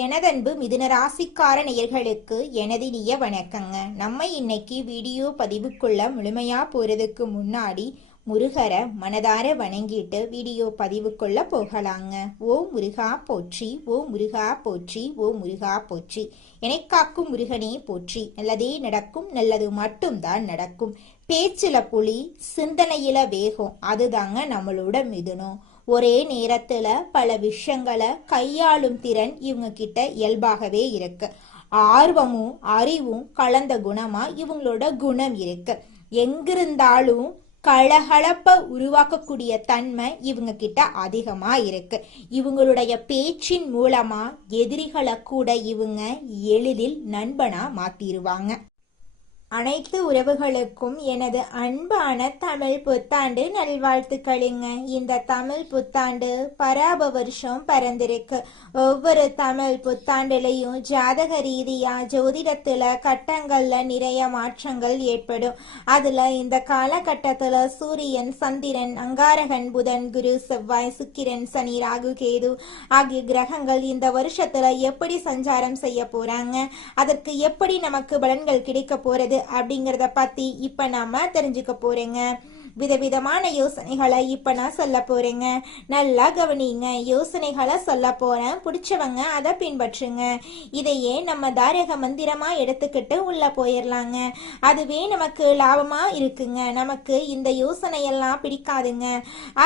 எனதன்பு மிதுன ராசிக்கார நேயர்களுக்கு எனது இனிய வணக்கங்க. நம்ம இன்னைக்கு வீடியோ பதிவுக்குள்ள முழுமையா போறதுக்கு முன்னாடி முருகரை மனதார வணங்கிட்டு வீடியோ பதிவுக்குள்ள போகலாங்க. ஓ முருகா போற்றி, ஓ முருகா போற்றி, ஓ முருகா போற்றி. காக்கும் முருகனே போற்றி. நல்லதே நடக்கும், நல்லது மட்டும்தான் நடக்கும். பேச்சுல புலி, சிந்தனையில வேகம், அதுதாங்க நம்மளோட மிதுனம். ஒரே நேரத்துல பல விஷயங்களை கையாளும் திறன் இவங்க கிட்ட இயல்பாகவே இருக்கு. ஆர்வமும் அறிவும் கலந்த குணமா இவங்களோட குணம் இருக்கு. எங்கிருந்தாலும் கலகலப்ப உருவாக்கக்கூடிய தன்மை இவங்க கிட்ட அதிகமா இருக்கு. இவங்களுடைய பேச்சின் மூலமா எதிரிகளை கூட இவங்க எளிதில் நண்பனா மாத்திருவாங்க. அனைத்து உறவுகளுக்கும் எனது அன்பான தமிழ் புத்தாண்டு நல்வாழ்த்துக்களுங்க. இந்த தமிழ் புத்தாண்டு பராப வருஷம் பிறந்திருக்கு. ஒவ்வொரு தமிழ் புத்தாண்டுலையும் ஜாதக ரீதியா ஜோதிடத்துல கட்டங்கள்ல நிறைய மாற்றங்கள் ஏற்படும். அதுல இந்த காலகட்டத்துல சூரியன், சந்திரன், அங்காரகன், புதன், குரு, செவ்வாய், சுக்கிரன், சனி, ராகு, கேது ஆகிய கிரகங்கள் இந்த வருஷத்துல எப்படி சஞ்சாரம் செய்ய போறாங்க, அதற்கு எப்படி நமக்கு பலன்கள் கிடைக்க போறது அப்படிங்கறத பத்தி இப்ப நாம தெரிஞ்சுக்க போறேங்க. விதவிதமான யோசனைகளை இப்ப நான் சொல்ல போறேங்க. நல்லா கவனிங்க. யோசனைகளை சொல்ல போறேன், பிடிச்சவங்க அதை பின்பற்றுங்க. இதையே நம்ம தாரக மந்திரமா எடுத்துக்கிட்டு உள்ள போயிடலாங்க. அதுவே நமக்கு லாபமா இருக்குங்க. நமக்கு இந்த யோசனையெல்லாம் பிடிக்காதுங்க.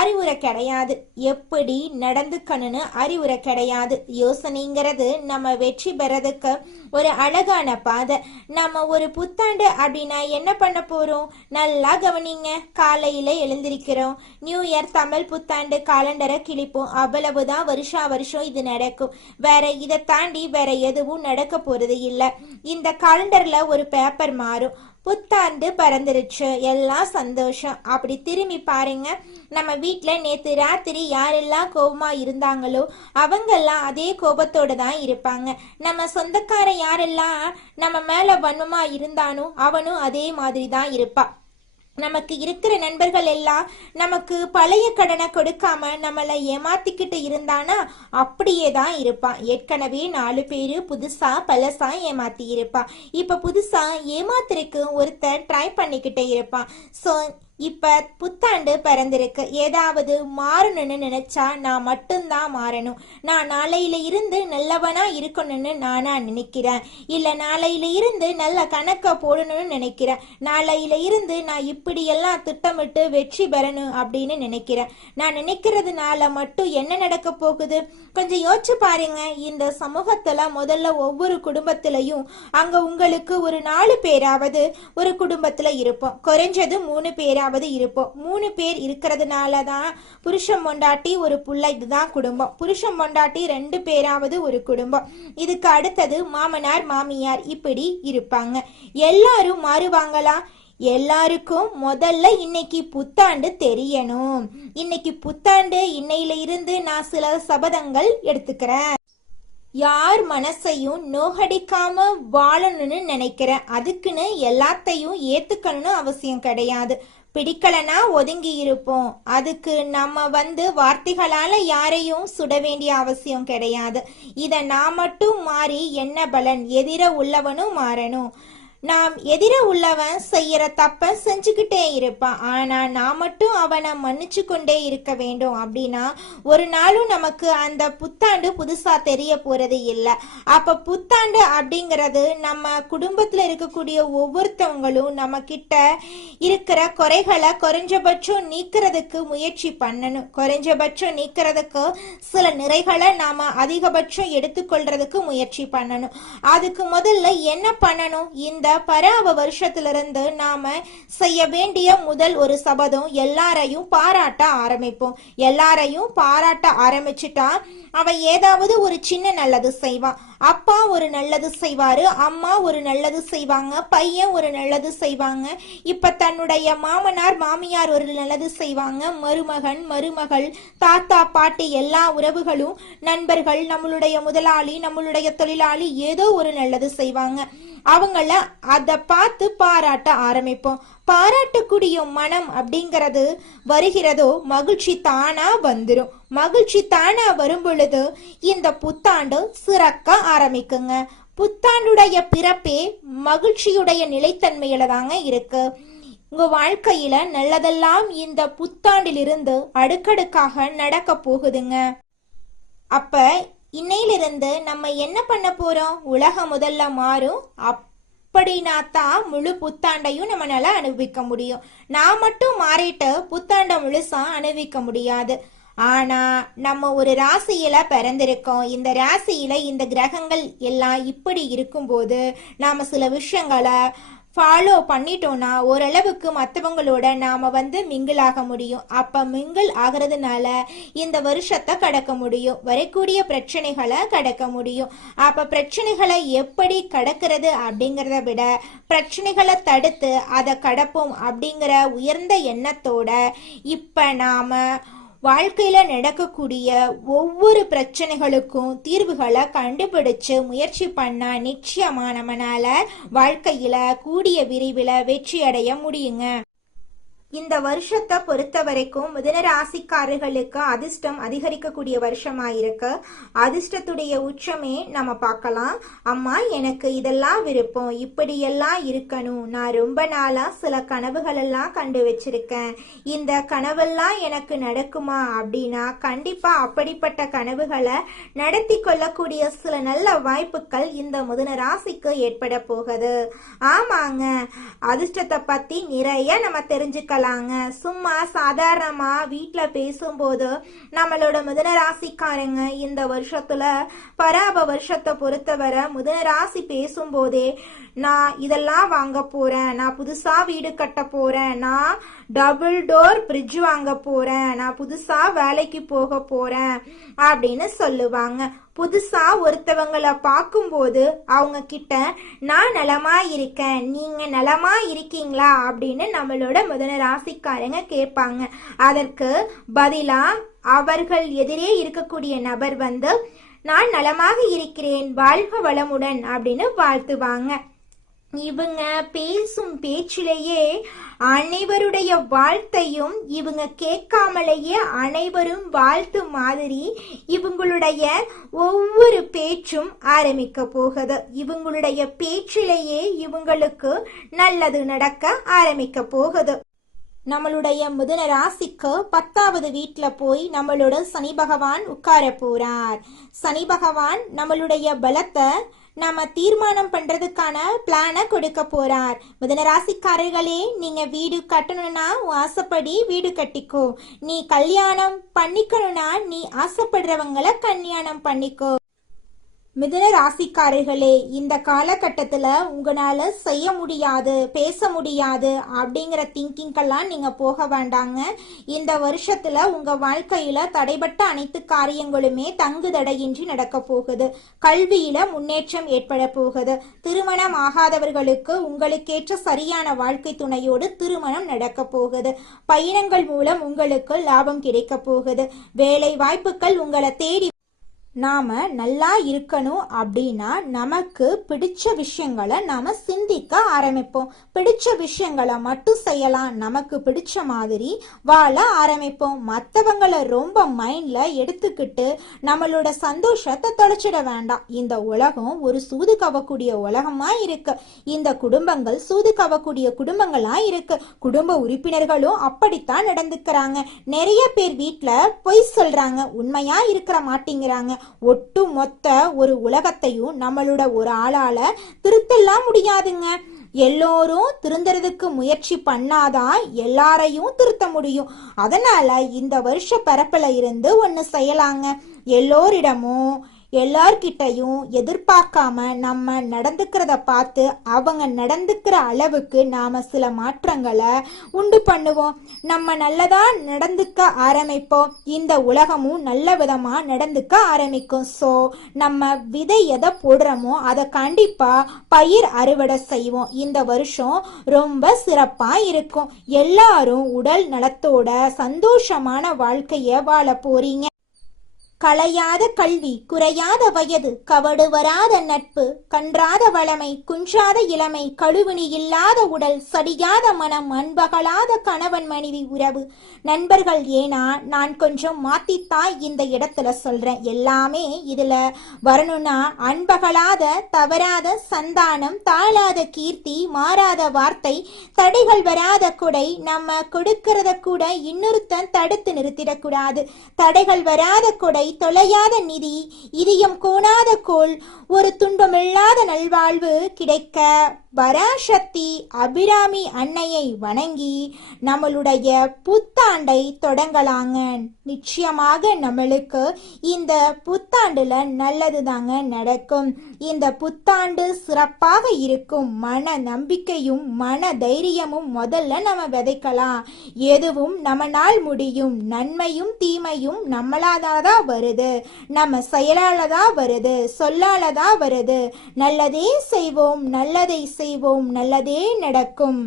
அறிவுரை கிடையாது, எப்படி நடந்துக்கணும்னு அறிவுரை கிடையாது. யோசனைங்கிறது நம்ம வெற்றி பெறதுக்கு ஒரு அழகான பாதை. நம்ம ஒரு புத்தாண்டு அப்படின்னா என்ன பண்ண போறோம்? நல்லா கவனிங்க. காலையில எழுந்திருக்கிறோம். நியூ இயர் தமிழ் புத்தாண்டு காலண்டரை கிழிப்போம். அவ்வளவுதான். வருஷா வருஷம் இது நடக்கும். வேற இதை தாண்டி வேற எதுவும் நடக்க போறது இல்ல. இந்த காலண்டர்ல ஒரு பேப்பர் மாறும். புத்தாண்டு பறந்துருச்சு, எல்லாம் சந்தோஷம். அப்படி திரும்பி பாருங்க, நம்ம வீட்டுல நேத்து ராத்திரி யாரெல்லாம் கோபமா இருந்தாங்களோ அவங்கெல்லாம் அதே கோபத்தோட தான் இருப்பாங்க. நம்ம சொந்தக்கார யாரெல்லாம் நம்ம மேல வன்மமா இருந்தானோ அவனும் அதே மாதிரி தான் இருப்பான். நமக்கு இருக்கிற நண்பர்கள் எல்லாம் நமக்கு பழைய கடனை கொடுக்காம நம்மளை ஏமாத்திக்கிட்டு இருந்தானா அப்படியே தான் இருப்பான். ஏற்கனவே 4 பேரு புதுசா பழசா ஏமாத்தி இருப்பான். இப்ப புதுசா ஏமாத்திருக்கு ஒருத்தர் ட்ரை பண்ணிக்கிட்டே இருப்பான். ஸோ இப்ப புத்தாண்டு பிறந்திருக்கு. ஏதாவது மாறணும்னு நினைச்சா நான் மட்டும்தான் மாறணும். நான் நாளையில இருந்து நல்லவனா இருக்கணும்னு நானா நினைக்கிறேன். இல்ல நாளையில இருந்து நல்ல கணக்க போடணும்னு நினைக்கிறேன். நாளையில இருந்து நான் இப்படியெல்லாம் திட்டமிட்டு வெற்றி பெறணும் அப்படின்னு நினைக்கிறேன். நான் நினைக்கிறதுனால மட்டும் என்ன நடக்க போகுது? கொஞ்சம் யோசிச்சு பாருங்க. இந்த சமூகத்துல முதல்ல ஒவ்வொரு குடும்பத்திலையும் அங்க உங்களுக்கு ஒரு 4 பேராவது ஒரு குடும்பத்துல இருப்போம். குறைஞ்சது 3 பேராவது இருப்போம். 3 பேர் இருக்கிறதுனாலதான் புருஷன் பொண்டாட்டி ஒரு புள்ள, இதுதான் குடும்பம். புருஷன் பொண்டாட்டி 2 பேராவது ஒரு குடும்பம். இதுக்கு அடுத்தது மாமனார் மாமியார், இப்படி இருப்பாங்க. எல்லாரும் மாறுவாங்களா? எல்லாருக்கும் முதல்ல இன்னைக்கு புத்தாண்டு தெரியணும். இன்னைக்கு புத்தாண்டு, இன்னையில இருந்து நான் சில சபதங்கள் எடுத்துக்கிறேன். யார் மனசையும் நோகடிக்காம வாழணும்னு நினைக்கிறேன். அதுக்குன்னு எல்லாத்தையும் ஏத்துக்கணும்னு அவசியம் கிடையாது. பிடிக்கலனா ஒதுங்கி இருப்போம். அதுக்கு நம்ம வார்த்தைகளால யாரையும் சுட வேண்டிய அவசியம் கிடையாது. இத நான் மட்டும் மாறி என்ன பலன்? எதிர உள்ளவனும் மாறணும். நாம் எதிர உள்ளவன் செய்யற தப்ப செஞ்சுக்கிட்டே இருப்பான். ஆனா நான் மட்டும் அவனை மன்னிச்சு கொண்டே இருக்க வேண்டும். அப்படின்னா ஒரு நாளும் நமக்கு அந்த புத்தாண்டு புதுசா தெரிய போறது இல்லை. அப்ப புத்தாண்டு அப்படிங்கிறது நம்ம குடும்பத்துல இருக்கக்கூடிய ஒவ்வொருத்தவங்களும் நம்ம கிட்ட இருக்கிற குறைகளை குறைஞ்சபட்சம் நீக்கிறதுக்கு முயற்சி பண்ணணும். குறைஞ்சபட்சம் நீக்கிறதுக்கு சில நிறைகளை நாம அதிகபட்சம் எடுத்துக்கொள்றதுக்கு முயற்சி பண்ணணும். அதுக்கு முதல்ல என்ன பண்ணணும்? இந்த பராவ வருஷத்திலிருந்து நாம செய்ய வேண்டிய முதல் ஒரு சபதம், எல்லாரையும் பாராட்ட ஆரம்பிப்போம். எல்லாரையும் பாராட்ட ஆரம்பிச்சுட்டா அவன் ஏதாவது ஒரு சின்ன நல்லது செய்வான். அப்பா ஒரு நல்லது செய்வாரு, அம்மா ஒரு நல்லது செய்வாங்க, பையன் ஒரு நல்லது செய்வாங்க. இப்ப தன்னுடைய மாமனார் மாமியார் ஒரு நல்லது செய்வாங்க, மருமகன் மருமகள், தாத்தா பாட்டி, எல்லா உறவுகளும், நண்பர்கள், நம்மளுடைய முதலாளி, நம்மளுடைய தொழிலாளி ஏதோ ஒரு நல்லது செய்வாங்க. அவங்கள அதை பார்த்து பாராட்ட ஆரம்பிப்போம். பாராட்டக்கூடிய மனம் அப்படிங்கிறது வருகிறதோ மகிழ்ச்சி தானா வந்துடும். மகிழ்ச்சி தானா வரும் பொழுது இந்த புத்தாண்டு சிறக்க ஆரம்பிக்குங்க. புத்தாண்டுடைய பிறப்பே மகிழ்ச்சியுடைய நிலைத்தன்மையில தாங்க இருக்கு. உங்க வாழ்க்கையில நல்லதெல்லாம் இந்த புத்தாண்டிலிருந்து அடுக்கடுக்காக நடக்க போகுதுங்க. அப்ப இன்னையிலிருந்து நம்ம என்ன பண்ண போறோம்? உலகம் முதல்ல மாறும். அப்படின்னா தான் முழு புத்தாண்டையும் நம்மளால அனுபவிக்க முடியும். நான் மட்டும் மாறிட்டு புத்தாண்டை முழுசா அனுபவிக்க முடியாது. ஆனா நம்ம ஒரு ராசியில பிறந்திருக்கோம். இந்த ராசியில இந்த கிரகங்கள் எல்லாம் இப்படி இருக்கும்போது நாம சில விஷயங்களை ஃபாலோ பண்ணிட்டோம்னா ஓரளவுக்கு மற்றவங்களோட நாம மிங்கிள் ஆக முடியும். அப்ப மிங்கிள் ஆகிறதுனால இந்த வருஷத்தை கடக்க முடியும், வரக்கூடிய பிரச்சனைகளை கடக்க முடியும். அப்ப பிரச்சனைகளை எப்படி கடக்கிறது அப்படிங்கிறத விட பிரச்சனைகளை தடுத்து அதை கடப்போம் அப்படிங்கிற உயர்ந்த எண்ணத்தோட இப்ப நாம வாழ்க்கையில நடக்கக்கூடிய ஒவ்வொரு பிரச்சனைகளுக்கும் தீர்வுகளை கண்டுபிடிச்சு முயற்சி பண்ணா நிச்சயமா நம்மளால வாழ்க்கையில கூடிய விரைவில் வெற்றி அடைய முடியுங்க. இந்த வருஷத்தை பொறுத்த வரைக்கும் மிதுன ராசிக்காரர்களுக்கு அதிர்ஷ்டம் அதிகரிக்கக்கூடிய வருஷமா இருக்கு. அதிர்ஷ்டத்துடைய உச்சமே நம்ம பார்க்கலாம். அம்மா எனக்கு இதெல்லாம் விருப்பம், இப்படியெல்லாம் இருக்கணும், நான் ரொம்ப நாளா சில கனவுகள் எல்லாம் கண்டு வச்சிருக்கேன், இந்த கனவெல்லாம் எனக்கு நடக்குமா அப்படின்னா கண்டிப்பா அப்படிப்பட்ட கனவுகளை நடத்தி கொள்ளக்கூடிய சில நல்ல வாய்ப்புகள் இந்த மிதுன ராசிக்கு ஏற்பட போகுது. ஆமாங்க, அதிர்ஷ்டத்தை பத்தி நிறைய நம்ம தெரிஞ்சுக்கலாம். சும்மா சாதாரணமா வீட்டுல பேசும்போது நம்மளோட மிதுன ராசிக்காரங்க இந்த வருஷத்துல பராப வருஷத்தை பொறுத்தவரை மிதுன ராசி பேசும்போதே நான் இதெல்லாம் வாங்க போறேன், நான் புதுசா வீடு கட்ட போறேன், நான் டபுள் டோர் பிரிட்ஜ் வாங்க போறேன், நான் புதுசா வேலைக்கு போக போறேன் அப்படின்னு சொல்லுவாங்க. புதுசா ஒருத்தவங்களை பார்க்கும்போது அவங்க கிட்ட நான் நலமா இருக்கேன், நீங்க நலமா இருக்கீங்களா அப்படின்னு நம்மளோட மிதுன ராசிக்காரங்க கேட்பாங்க. அதற்கு பதிலா அவர்கள் எதிரே இருக்கக்கூடிய நபர் நான் நலமாக இருக்கிறேன், வாழ்க வளமுடன் அப்படின்னு வாழ்த்துவாங்க. இவங்க பேசும் பேச்சிலேயே அனைவருடைய வாழ்த்தையும் இவங்க கேட்காமலேயே அனைவரும் வாழ்த்து மாதிரி இவங்களுடைய ஒவ்வொரு பேச்சும் ஆரம்பிக்க போகுது. இவங்களுடைய பேச்சிலேயே இவங்களுக்கு நல்லது நடக்க ஆரம்பிக்க போகுது. நம்மளுடைய மிதுன ராசிக்கு 10வது வீட்டுல போய் நம்மளோட சனி பகவான் உட்கார போறார். சனி பகவான் நம்மளுடைய பலத்தை நம்ம தீர்மானம் பண்றதுக்கான பிளானை கொடுக்க போறார். மிதுன ராசிக்காரர்களே, நீங்க வீடு கட்டணும்னா ஆசைப்படி வீடு கட்டிக்கோ, நீ கல்யாணம் பண்ணிக்கணும்னா நீ ஆசைப்படுறவங்களை கல்யாணம் பண்ணிக்கோ. மிதுன ராசிக்காரர்களே, இந்த காலகட்டத்துல உங்களால செய்ய முடியாது, பேச முடியாது அப்படிங்கிற திங்கிங்கெல்லாம் நீங்க போக வேண்டாங்க. இந்த வருஷத்துல உங்க வாழ்க்கையில தடைபட்ட அனைத்து காரியங்களுமே தங்கு தடையின்றி நடக்க போகுது. கல்வியில முன்னேற்றம் ஏற்பட போகுது. திருமணம் ஆகாதவர்களுக்கு உங்களுக்கேற்ற சரியான வாழ்க்கை துணையோடு திருமணம் நடக்க போகுது. பயணங்கள் மூலம் உங்களுக்கு லாபம் கிடைக்க போகுது. வேலை வாய்ப்புகள் உங்களை தேடி. நாம நல்லா இருக்கணும் அப்படின்னா நமக்கு பிடிச்ச விஷயங்களை நாம சிந்திக்க ஆரம்பிப்போம். பிடிச்ச விஷயங்களை மட்டும் செய்யலாம், நமக்கு பிடிச்ச மாதிரி வாழ ஆரம்பிப்போம். மற்றவங்களை ரொம்ப மைண்ட்ல எடுத்துக்கிட்டு நம்மளோட சந்தோஷத்தை தொலைச்சிட வேண்டாம். இந்த உலகம் ஒரு சூது கவக்கூடிய உலகமா இருக்கு. இந்த குடும்பங்கள் சூது கவக்கூடிய குடும்பங்களா இருக்கு. குடும்ப உறுப்பினர்களும் அப்படித்தான் நடந்துக்கிறாங்க. நிறைய பேர் வீட்டுல பொய் சொல்றாங்க, உண்மையா இருக்கிற மாட்டேங்கிறாங்க. ஒட்டு மொத்த ஒரு உலகத்தையும் நம்மளோட ஒரு ஆளால திருத்தலாம் முடியாதுங்க. எல்லோரும் திருந்துறதுக்கு முயற்சி பண்ணாதான் எல்லாரையும் திருத்த முடியும். அதனால இந்த வருஷ பரப்புல இருந்து ஒண்ணு செய்யலாங்க. எல்லோரிடமும் எல்லார்கிட்டையும் எதிர்பார்க்காம நம்ம நடந்துக்கிறத பார்த்து அவங்க நடந்துக்கிற அளவுக்கு நாம சில மாற்றங்களை உண்டு பண்ணுவோம். நம்ம நல்லதா நடந்துக்க ஆரம்பிப்போம். இந்த உலகமும் நல்ல விதமா நடந்துக்க ஆரம்பிக்கும். ஸோ நம்ம விதை எதை போடுறோமோ அதை கண்டிப்பா பயிர் அறுவடை செய்வோம். இந்த வருஷம் ரொம்ப சிறப்பா இருக்கும். எல்லாரும் உடல் நலத்தோட சந்தோஷமான வாழ்க்கைய வாழ போறீங்க. களையாத கல்வி, குறையாத வயது, கவடு வராத நட்பு, கன்றாத வளமை, குன்றாத இளமை, கழுவினி இல்லாத உடல், சடியாத மனம், அன்பகலாத கணவன் மனைவி உறவு, நண்பர்கள். ஏனா நான் கொஞ்சம் மாத்தித்தாய் இந்த இடத்துல சொல்றேன். எல்லாமே இதுல வரணும்னா அன்பகலாத, தவறாத சந்தானம், தாழாத கீர்த்தி, மாறாத வார்த்தை, தடைகள் வராத கொடை, நம்ம கொடுக்கறத கூட இன்னொருத்தன் தடுத்து நிறுத்திடக்கூடாது. தடைகள் வராத கொடை, தொலையாத நிதி, இதயம் கோணாத கோள், ஒரு துன்பமில்லாத நல்வாழ்வு கிடைக்க பராசக்தி அபிராமி அன்னையை வணங்கி நம்மளுடைய புத்தாண்டை தொடங்கலாங்க. நிச்சயமாக நம்மளுக்கு இந்த புத்தாண்டுல நல்லது தாங்க நடக்கும். இந்த புத்தாண்டு சிறப்பாக இருக்கும். மன நம்பிக்கையும் மன தைரியமும் முதல்ல நம்ம விதைக்கலாம். எதுவும் நம்மளால் முடியும். நன்மையும் தீமையும் நம்மளாதான் வருது, நம்ம செயலாலதான் வருது, சொல்லாலதான் வருது. நல்லதே செய்வோம், நல்லதை செய்வோம், நல்லதே நடக்கும்.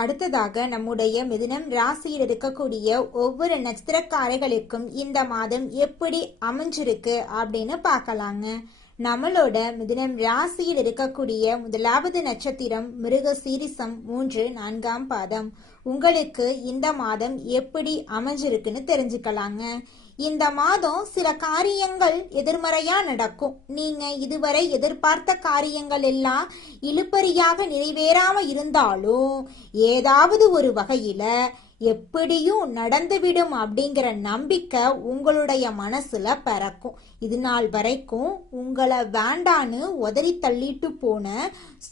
அடுத்ததாக நம்முடைய மிதுனம் ராசியில் இருக்கக்கூடிய ஒவ்வொரு நட்சத்திரக்காரர்களுக்கும் இந்த மாதம் எப்படி அமைஞ்சிருக்கு அப்படின்னு பார்க்கலாங்க. நம்மளோட மிதுனம் ராசியில் இருக்கக்கூடிய முதலாவது நட்சத்திரம் மிருக சீரிசம் 3, 4ஆம் பாதம். உங்களுக்கு இந்த மாதம் எப்படி அமைஞ்சிருக்குன்னு தெரிஞ்சுக்கலாங்க. இந்த மாதம் சில காரியங்கள் எதிர்மறையா நடக்கும். நீங்க இதுவரை எதிர்பார்த்த காரியங்கள் எல்லாம் இழுபறியாக நிறைவேறாம இருந்தாலும் ஏதாவது ஒரு வகையில எப்படியும் நடந்துவிடும் அப்படிங்கிற நம்பிக்கை உங்களுடைய மனசுல பிறக்கும். இது நாள் வரைக்கும் உங்களை வேண்டான்னு உதறி தள்ளிட்டு போன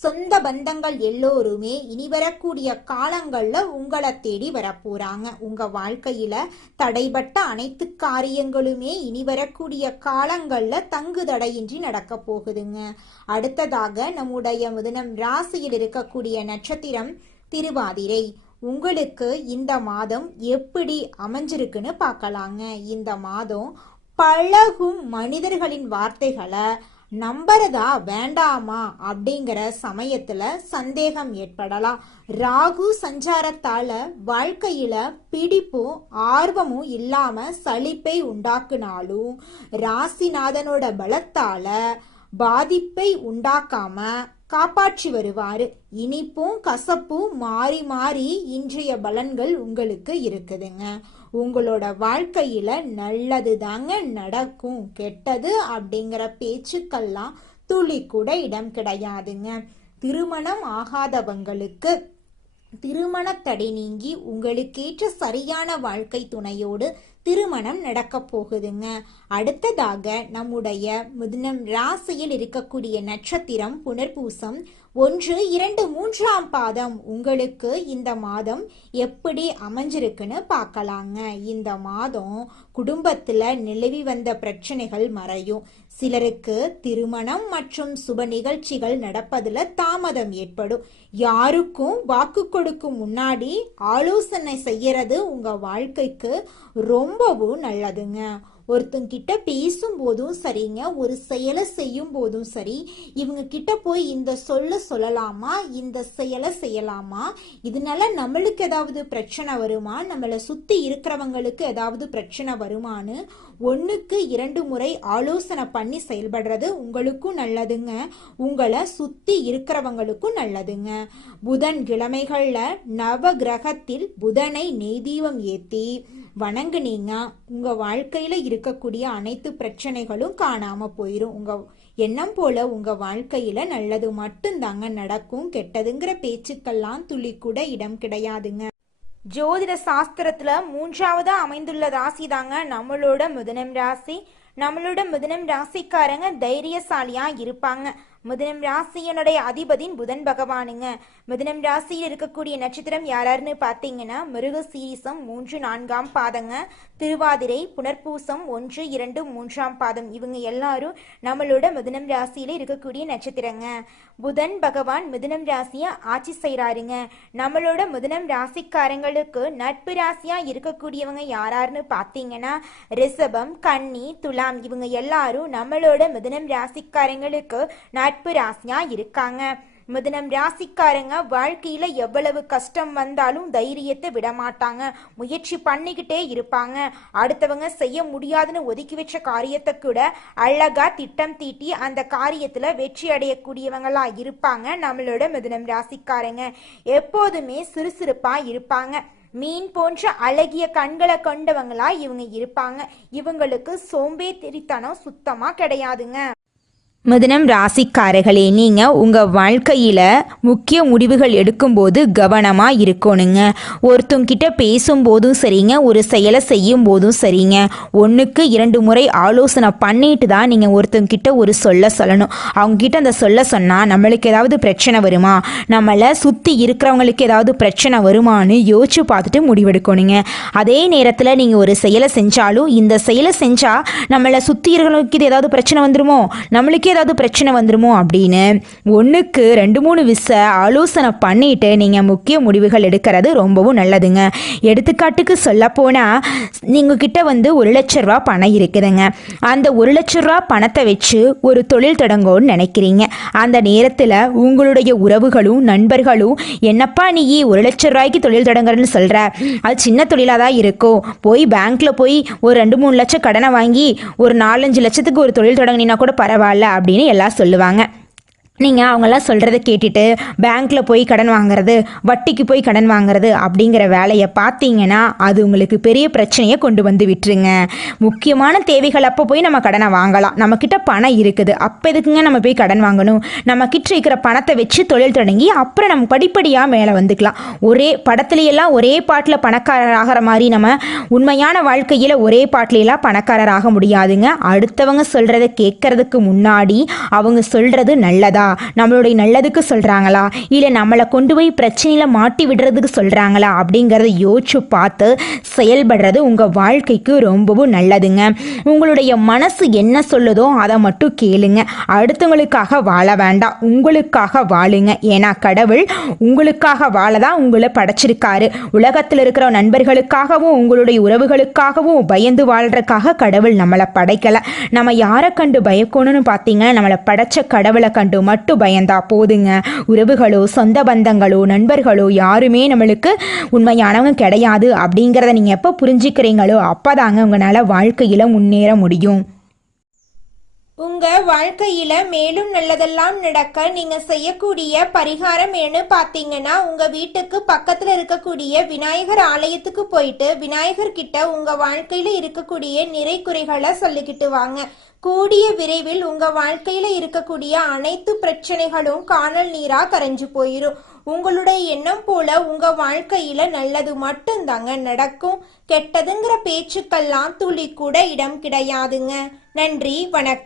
சொந்த பந்தங்கள் எல்லோருமே இனி வரக்கூடிய காலங்கள்ல உங்களை தேடி வரப்போறாங்க. உங்க வாழ்க்கையில தடைபட்ட அனைத்து காரியங்களுமே இனி வரக்கூடிய காலங்கள்ல தங்கு தடையின்றி நடக்க போகுதுங்க. அடுத்ததாக நம்முடைய மிதுனம் ராசியில் இருக்கக்கூடிய நட்சத்திரம் திருவாதிரை. உங்களுக்கு இந்த மாதம் எப்படி அமைஞ்சிருக்குன்னு பார்க்கலாங்க. இந்த மாதம் பழகும் மனிதர்களின் வார்த்தைகளை நம்புறதா வேண்டாமா அப்படிங்கிற சமயத்துல சந்தேகம் ஏற்படலாம். ராகு சஞ்சாரத்தால வாழ்க்கையில பிடிப்பும் ஆர்வமும் இல்லாம சலிப்பை உண்டாக்குனாலும் ராசிநாதனோட பலத்தால பாதிப்பை உண்டாக்காம காப்பாற்றி வருவாரு. இனிப்பும் கசப்பும் மாறி மாறி இன்றைய பலன்கள் உங்களுக்கு இருக்குதுங்க. உங்களோட வாழ்க்கையில நல்லது தாங்க நடக்கும். கெட்டது அப்படிங்கிற பேச்சுக்கெல்லாம் துளி கூட இடம் கிடையாதுங்க. திருமணம் ஆகாதவங்களுக்கு திருமண தடை நீங்கி உங்களுக்கேற்ற சரியான வாழ்க்கை துணையோடு திருமணம் நடக்க போகுதுங்க. அடுத்ததாக நம்முடைய மிதுனம் ராசியில் இருக்கக்கூடிய நட்சத்திரம் புனர்பூசம் 1, 2, 3ஆம் பாதம். உங்களுக்கு இந்த மாதம் எப்படி அமைஞ்சிருக்குன்னு பார்க்கலாங்க. இந்த மாதம் குடும்பத்துல நிலவி வந்த பிரச்சனைகள் மறையும். சிலருக்கு திருமணம் மற்றும் சுப நிகழ்ச்சிகள் நடப்பதுல தாமதம் ஏற்படும். யாருக்கும் வாக்கு கொடுக்கும் முன்னாடி ஆலோசனை செய்யறது உங்க வாழ்க்கைக்கு ரொம்பவும் நல்லதுங்க. ஒருத்தங்கிட்ட பேசும் போதும் சரிங்க, ஒரு செயலை செய்யும் போதும் சரி, இவங்க கிட்ட போய் இந்த சொல்லலாமா, இந்த செயலை செய்யலாமா, இதனால நம்மளுக்கு ஏதாவது பிரச்சனை வருமா, நம்மளை சுத்தி இருக்கிறவங்களுக்கு ஏதாவது பிரச்சனை வருமானு 1க்கு 2 முறை ஆலோசனை பண்ணி செயல்படுறது உங்களுக்கும் நல்லதுங்க, உங்களை சுத்தி இருக்கிறவங்களுக்கும் நல்லதுங்க. புதன் கிழமைகள்ல நவ கிரகத்தில் புதனை நெய்தீபம் ஏத்தி வணங்குனீங்க, உங்க வாழ்க்கையில இருக்கக்கூடிய அனைத்து பிரச்சனைகளும் காணாம போயிரும். உங்க எண்ணம் போல உங்க வாழ்க்கையில நல்லது மட்டும்தாங்க நடக்கும். கெட்டதுங்கிற பேச்சுக்கெல்லாம் துளி கூட இடம் கிடையாதுங்க. ஜோதிட சாஸ்திரத்துல 3ஆவதா அமைந்துள்ள ராசி தாங்க நம்மளோட மிதுனம் ராசி. நம்மளோட மிதுனம் ராசிக்காரங்க தைரியசாலியா இருப்பாங்க. மிதுனம் ராசியனுடைய அதிபதியின் புதன் பகவானுங்க. மிதுனம் ராசியில் இருக்கக்கூடிய நட்சத்திரம் யாராருன்னு பார்த்தீங்கன்னா மிருக சீரிசம் 3, 4ஆம் பாதங்க, திருவாதிரை, புனர்பூசம் 1, 2, 3ஆம் பாதம். இவங்க எல்லாரும் நம்மளோட மிதுனம் ராசியில இருக்கக்கூடிய நட்சத்திரங்க. புதன் பகவான் மிதுனம் ராசிய ஆட்சி செய்யறாருங்க. நம்மளோட மிதுனம் ராசிக்காரங்களுக்கு நட்பு ராசியா இருக்கக்கூடியவங்க யாராருன்னு பார்த்தீங்கன்னா ரிஷபம், கன்னி, துலாம். இவங்க எல்லாரும் நம்மளோட மிதுனம் ராசிக்காரங்களுக்கு நட்பு ராசியா இருக்காங்க. மிதுனம் ராசிக்காரங்க வாழ்க்கையில எவ்வளவு கஷ்டம் வந்தாலும் தைரியத்தை விட மாட்டாங்க. முயற்சி பண்ணிக்கிட்டே இருப்பாங்க. அடுத்தவங்க செய்ய முடியாதுன்னு ஒதுக்கி வச்ச காரியத்தை கூட அழகா திட்டம் தீட்டி அந்த காரியத்துல வெற்றி அடையக்கூடியவங்களா இருப்பாங்க. நம்மளோட மிதுனம் ராசிக்காரங்க எப்போதுமே சுறுசுறுப்பா இருப்பாங்க. மீன் போன்ற அழகிய கண்களை கொண்டவங்களா இவங்க இருப்பாங்க. இவங்களுக்கு சோம்பேறித்தனம் சுத்தமா கிடையாதுங்க. மிதுனம் ராசிக்காரர்களே, நீங்கள் உங்கள் வாழ்க்கையில் முக்கிய முடிவுகள் எடுக்கும்போது கவனமாக இருக்கணுங்க. ஒருத்தங்கிட்ட பேசும்போதும் சரிங்க, ஒரு செயலை செய்யும் போதும் சரிங்க, 1க்கு 2 முறை ஆலோசனை பண்ணிட்டு தான் நீங்கள் ஒருத்தங்கிட்ட ஒரு சொல்லணும். அவங்கக்கிட்ட அந்த சொன்னால் நம்மளுக்கு ஏதாவது பிரச்சனை வருமா, நம்மளை சுற்றி இருக்கிறவங்களுக்கு ஏதாவது பிரச்சனை வருமானு யோசிச்சு பார்த்துட்டு முடிவெடுக்கணுங்க. அதே நேரத்தில் நீங்கள் ஒரு செயலை செஞ்சாலும் இந்த செயலை செஞ்சால் நம்மளை சுற்றி இருக்கிறவங்களுக்கு இது ஏதாவது பிரச்சனை வந்துடுமோ, நம்மளுக்கே ஏதாவது பிரச்சனை வந்துருமோ அப்படின்னு 1க்கு 2-3 ஆலோசனை பண்ணிட்டு நீங்க முக்கிய முடிவுகள் எடுக்கிறது ரொம்பவும் நல்லதுங்க. எடுத்துக்காட்டுக்கு சொல்ல போனா, நீங்க கிட்ட 1,00,000 பணம் இருக்குதுங்க. அந்த 1,00,000 பணத்தை வச்சு ஒரு தொழில் தொடங்கணும்னு நினைக்கிறீங்க. அந்த நேரத்தில் உங்களுடைய உறவுகளும் நண்பர்களும், என்னப்பா நீ 1,00,000 தொழில் தொடங்குறன்னு சொல்ற, அது சின்ன தொழிலாக தான் இருக்கும், போய் பேங்க்ல போய் ஒரு 2-3 லட்சம் கடனை வாங்கி ஒரு 4-5 லட்சத்துக்கு ஒரு தொழில் தொடங்கினா கூட பரவாயில்ல அப்படின்னு எல்லாம் சொல்லுவாங்க. நீங்கள் அவங்களாம் சொல்கிறத கேட்டுட்டு பேங்க்கில் போய் கடன் வாங்குறது, வட்டிக்கு போய் கடன் வாங்குறது அப்படிங்கிற வேலையை பார்த்தீங்கன்னா அது உங்களுக்கு பெரிய பிரச்சனையை கொண்டு வந்து விட்டுருங்க. முக்கியமான தேவைகள் அப்போ போய் நம்ம கடனை வாங்கலாம். நம்மக்கிட்ட பணம் இருக்குது, அப்போ எதுக்குங்க நம்ம போய் கடன் வாங்கணும்? நம்மக்கிட்ட இருக்கிற பணத்தை வச்சு தொழில் தொடங்கி அப்புறம் நம்ம படிப்படியாக மேலே வந்துக்கலாம். ஒரே படத்துலையெல்லாம் ஒரே பாட்டில் பணக்காரர் ஆகிற மாதிரி நம்ம உண்மையான வாழ்க்கையில் ஒரே பாட்டிலையெல்லாம் பணக்காரர் ஆக முடியாதுங்க. அடுத்தவங்க சொல்கிறத கேட்கறதுக்கு முன்னாடி அவங்க சொல்கிறது நல்லதா, நம்மளுடைய நல்லதுக்கு சொல்றாங்களா, இல்லை நம்மளை கொண்டு போய் பிரச்சனையில மாட்டி விடுறதுக்கு சொல்றாங்களா அப்படிங்கிறத யோசிச்சு பார்த்து செயல்படுறது உங்க வாழ்க்கைக்கு ரொம்பவும் நல்லதுங்க. உங்களுடைய மனசு என்ன சொல்லுதோ அதை மட்டும் கேளுங்க. அடுத்தவங்களுக்காக வாழ வேண்டாம், உங்களுக்காக வாழுங்க. ஏன்னா கடவுள் உங்களுக்காக வாழதான் உங்களை படைச்சிருக்காரு. உலகத்தில் இருக்கிற நண்பர்களுக்காகவும் உங்களுடைய உறவுகளுக்காகவும் பயந்து வாழ்றதுக்காக கடவுள் நம்மளை படைக்கல. நம்ம யாரை கண்டு பயக்கணும்னு பார்த்தீங்கன்னா, நம்மளை படைச்ச கடவுளை கண்டு மட்டும் பயந்தா போதுங்க. உறவுகளோ சொந்த பந்தங்களோ நண்பர்களோ யாருமே நம்மளுக்கு உண்மையானவங்க கிடையாது அப்படிங்கிறத நீங்க எப்போ புரிஞ்சுக்கிறீங்களோ அப்பதாங்க உங்களால வாழ்க்கையில முன்னேற முடியும். உங்க வாழ்க்கையில மேலும் நல்லதெல்லாம் நடக்க நீங்க செய்யக்கூடிய பரிகாரம் என்ன பார்த்தீங்கன்னா, உங்க வீட்டுக்கு பக்கத்துல இருக்கக்கூடிய விநாயகர் ஆலயத்துக்கு போயிட்டு விநாயகர் கிட்ட உங்க வாழ்க்கையில இருக்கக்கூடிய நிறை குறைகளை சொல்லிக்கிட்டு வாங்க. கூடிய விரைவில் உங்க வாழ்க்கையில இருக்கக்கூடிய அனைத்து பிரச்சனைகளும் காணல் நீரா கரைஞ்சு போயிரும். உங்களுடைய எண்ணம் போல உங்க வாழ்க்கையில நல்லது மட்டும்தாங்க நடக்கும். கெட்டதுங்கிற பேச்சுக்கெல்லாம் துளி கூட இடம் கிடையாதுங்க. நன்றி, வணக்கம்.